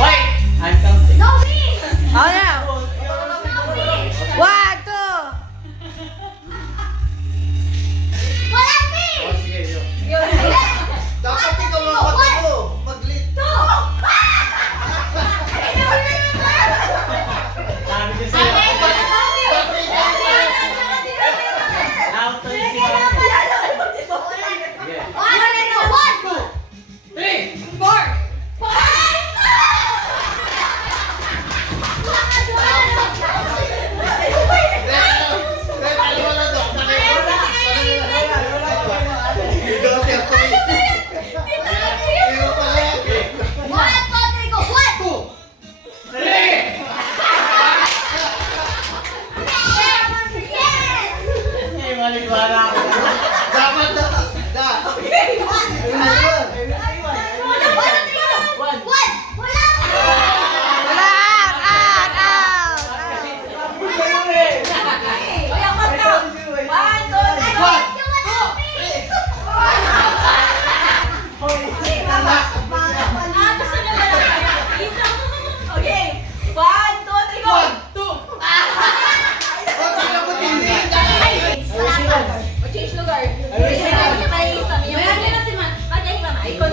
Wait! I'm counting. No, me! Oh, yeah. No, me! 1, 2. Wala me! Oh, sige, yun. Dapat ikaw ang matago. Mag-lead. Sabi ko sa'yo. Out to yung si Mami. Sige. 3! Ay, maligwala ako. Dapat na. Wala. Out. Change lugar.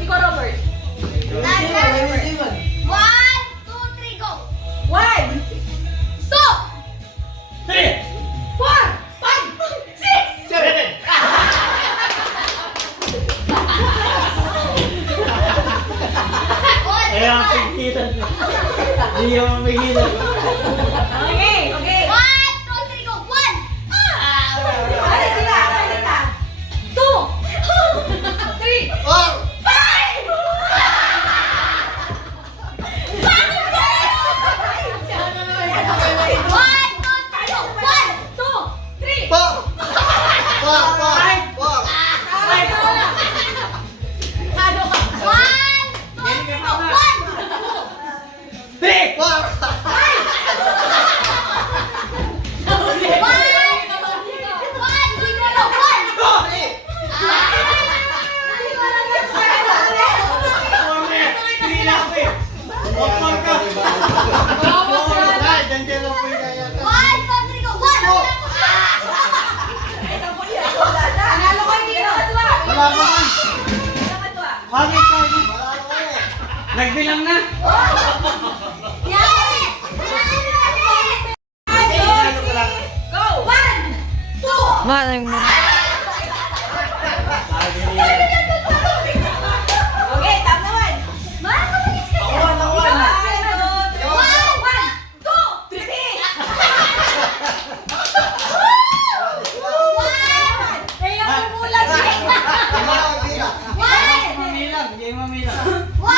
Ikaw, Robert. 1, 2, 3, go! 1, 2, 3! 4, 5, 6! 7! Ay, ang pigilan ko. Hindi yung mapigilan ko. Okay. 1, 2, 3, go! 1! Ano sila? 2, 3, Nagbilang na. Manang mo. Okay, tama naman. Mabilis ka dyan. 1, 2, 3. Kaya mamulat siya. 1, Mamilang, hindi mamilang. 1, 2,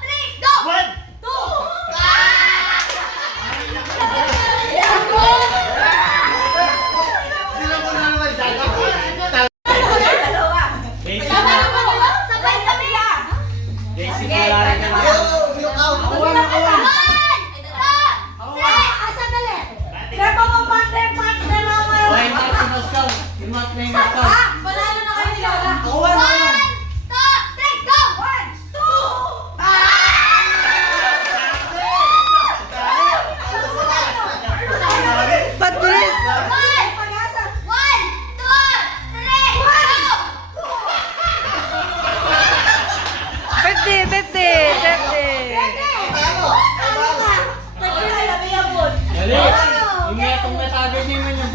3, go! 1! 2! Sila mo na naman dyan. Dalawa. Basic Tama na. naman nila. Sabay kami lang. Basic na lang naman. Yung out. Una ka sa 1, 2, 3. Asa dali? Trepa mo pa, trepa mo. O, yung mga pinascount. Yung mga pinascount. Panalo na kayo nila. Ako, 1! 1, 2, 3, go! 1, 2. Patulis. 50. Dali. Yung mga itong natagay niyo man yung...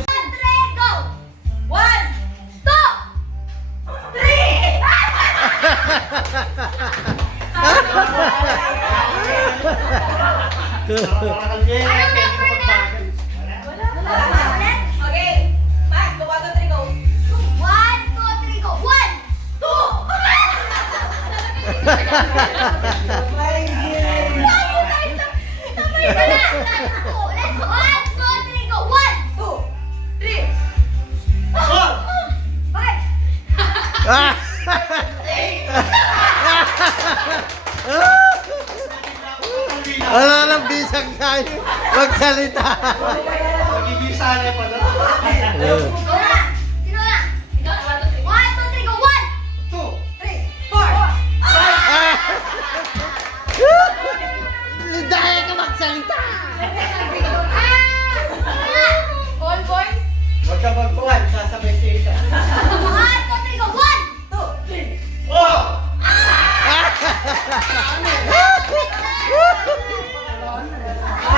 Wala lang bisang kayo. Magsalita. Mag-ibisa na pa na.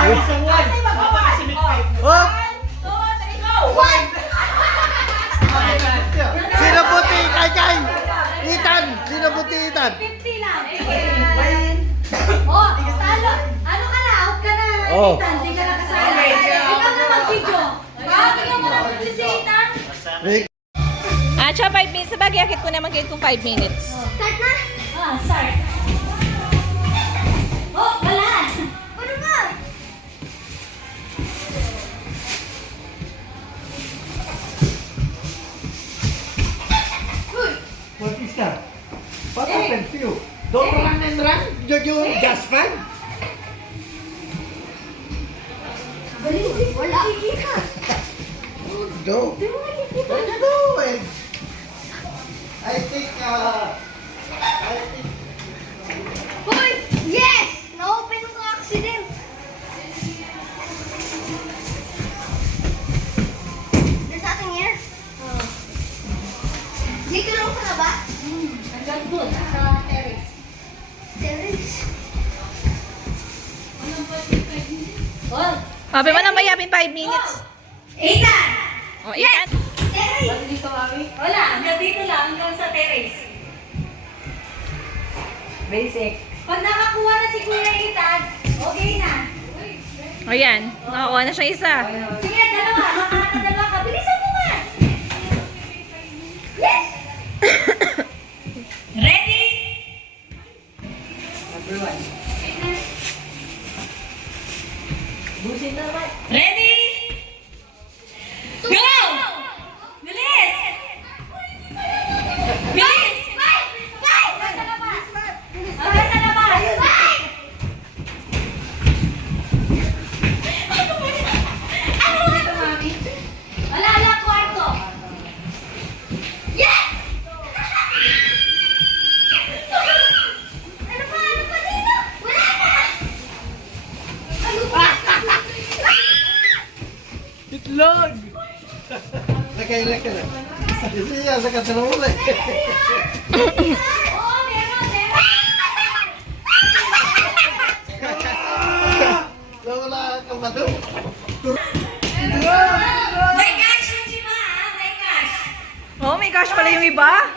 Isang one. Mapakasimit pa. Hop! 1, 2, 3, go! 1! Sino puti? Kay! Ethan! Sino puti, Ethan? 50 lang. Oh, talo. Ano ka na? Out ka na. Oh. Ethan, di ka na kasali. Ikaw na mag-video. Bigyan mo na si Ethan. Rick. Siya 5 minutes. Sabagay, akit ko naman kayo kung 5 minutes. Start na. Start. Oh, wala. Ano ba? Uy. What is that? What happened to you? Don't run and run. You just fine. Wala. Kikita. Go. Di mo nakikita. What are you doing? I think, Uy! Yes! Na-open ko accident. There's nothing here. Dito lang ka na ba? Hanggang doon, sa terrace. Terrace? Oh! Sabi mo nang mayabin 5 minutes. Ethan! Oh, Ethan. Terrace! Dito, Mami? Wala, hanggang dito lang, hanggang sa terrace. Basic. Pag nakakuha na si Kuya Ethan, okay na. O yan. Nakakuha na siya isa. Sige, dalawa. Makahanap na dalawa ka. Bilisan mo nga! Yes! Ready? Ready? Go! Bilis! Bilis! Guys! Sa labas! Sa labas! Ano ba? Wala, wala, kwarto. Yes! Ano ba? Ano ba dito? Wala na! Ano ba? Itlog! Nagkailan ka na. Hindi yan, sa katanungan. Oo, meron, meron. Wala kang madung. May cash yung Jima, ha? May cash. Oh my gosh, pala yung iba.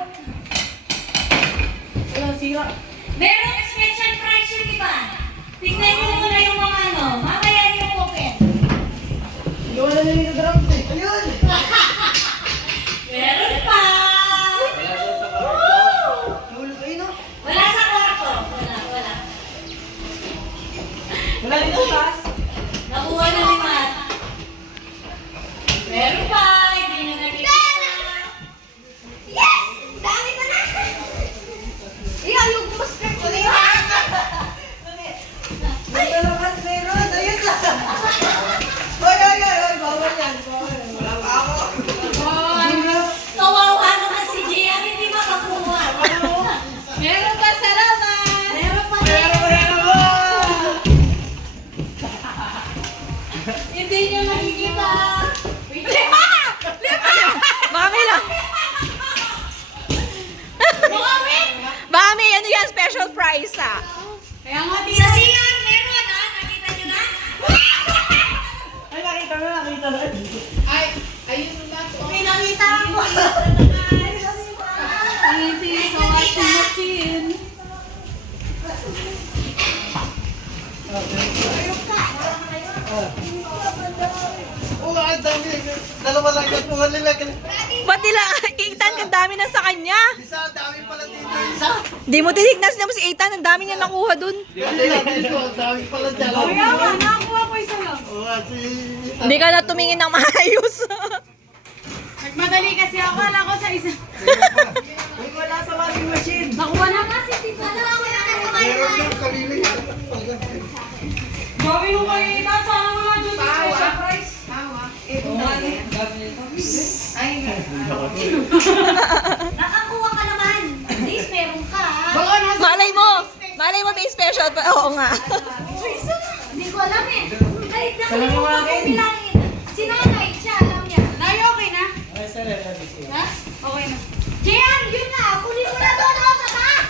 Meron special price yung iba. Tignan nyo muna yung mga ano. Mamaya niyo open. Wala na yung drums eh. Ayun! Meron pa! Wala sa kwarto. Wala. Wala dito taas. Nakuha na ni Matt. Meron pa! Hindi nyo nakikita. Yes! Dami ka na! Yung booster ko na yun. Kawawa naman si JR, hindi makakuha. Meron pa sa labas. Meron pa na. Hindi nyo nakikita. Lima! Mami lang. Mami, ano yan? Special prize ah. Sa siyan, meron ha? Nakita nyo na? Ay, nakita na. May nakita ako. Thank you so much, machine. Oo, ang dami. Dalawa lang yung mga nila. Ba't nila, Ethan, ang dami na sa kanya. Isa, ang dami pala dito. Isa. Di mo tinignan mo si Ethan, ang dami niya nakuha dun. Dito, ang dami pala dyan. Nakakuha ko isa lang. Oo, si... Hindi ka na tumingin ng maayos. Nagmadali kasi ako. Akala ko sa isa. Wala sa washing machine. Nakuha na kasi tita. Nakuha na Meron yung kalili. Gawin mo kayo ita. Sana mga dyan sa special price. Nakakuha ka naman. At least meron ka. Malay mo may special pa. Oo nga. Hindi ko alam eh. Ay, nakalimutan ko bilangin. Si nanay, siya alam niya. Nay, okay na? Ay, sorry. Ha? Okay na. Jan, yun na. Kunin mo na doon ako sa taas.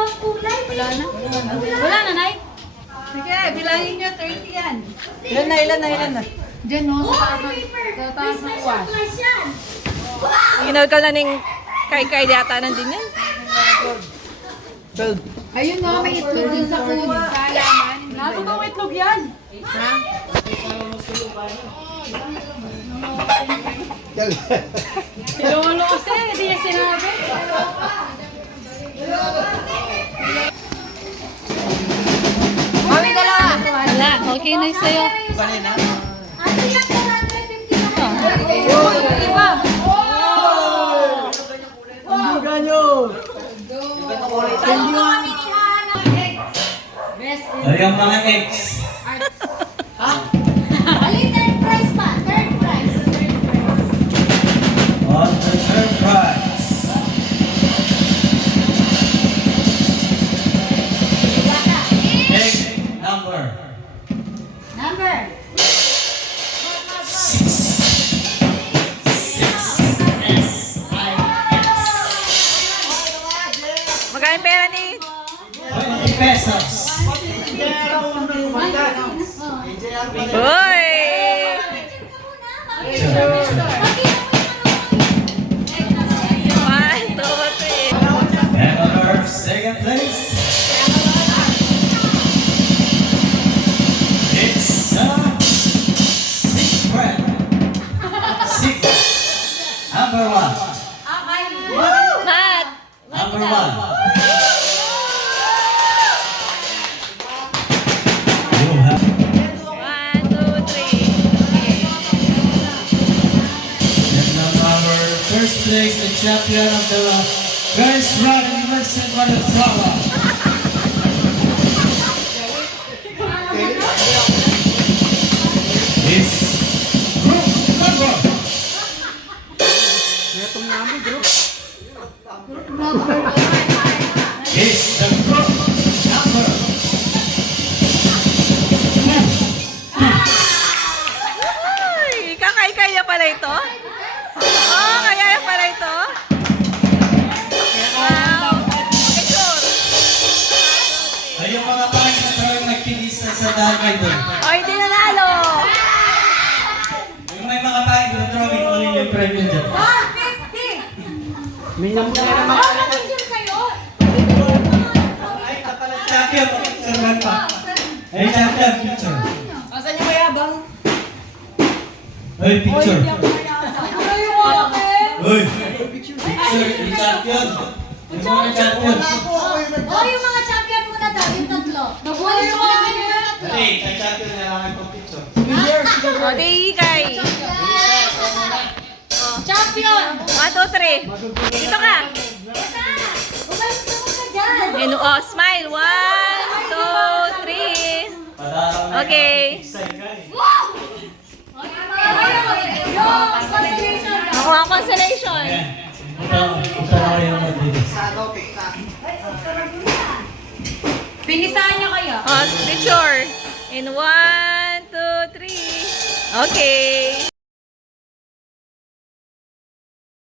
ibang kulay. Wala na. Wala na, Nay. Sige, bilangin nyo, 30 yan. Ilan na? Diyan, no? Oh, paper. May special price yan. Wow! Ginawag ka na ning kay yata nandun yan. 12. Ayun no, may itlog din sa food. Sa alaman. Natutong itlog yan. Ha? Ilolo kasi, hindi niya sinabi. Mami, dalawa. Wala, okay na sa'yo. Ano yan? 450 na. Iba. Ang ganyo! Talo mo kami ni Hana. Ayun mga ex. Alin third prize pa? Third prize. On the third prize. Egg number Number. 6. Magkano pera ni? 20 pesos. Uy! One, two, three. And on our second place. It's secret. Secret. Number 1. Matt! Number 1. You have One, two, three. and our first place, the champion of the girls run University of Manitoba. Is group number. Is the group number. Uy! Kakay-kaya pala ito? Oo, kaya pala ito? Wow! Picture! Ay, yung mga pangit na nagtilis na sa dahil doon. O, hindi nanalo! Yung may mga pangit na drawing ko yung premium dyan. 450. May naman na naman. Oh, mag-picture kayo. Champion, picture lang pa. Ay, champion, picture. Asan yung mayabang? Ay, picture. Ano yung akin? Uy, picture, yung champion. Yung mga champion. Oh, yung mga champion mo na daw, yung tatlo. Nabuhay mo namin yung tatlo. Dali, kay champion na lang ang picture. O, di kay. Champion! 1, 2, 3. Dito ka. Eka! Umalis na mo ka dyan! And, oh, smile. 1, 2, 3. Okay. Wow! Yung constellation. Ako ang consolation. Punta na kayo mag-dilis. Pinisahan niyo kayo. Oh, picture. In 1, 2, 3. Okay.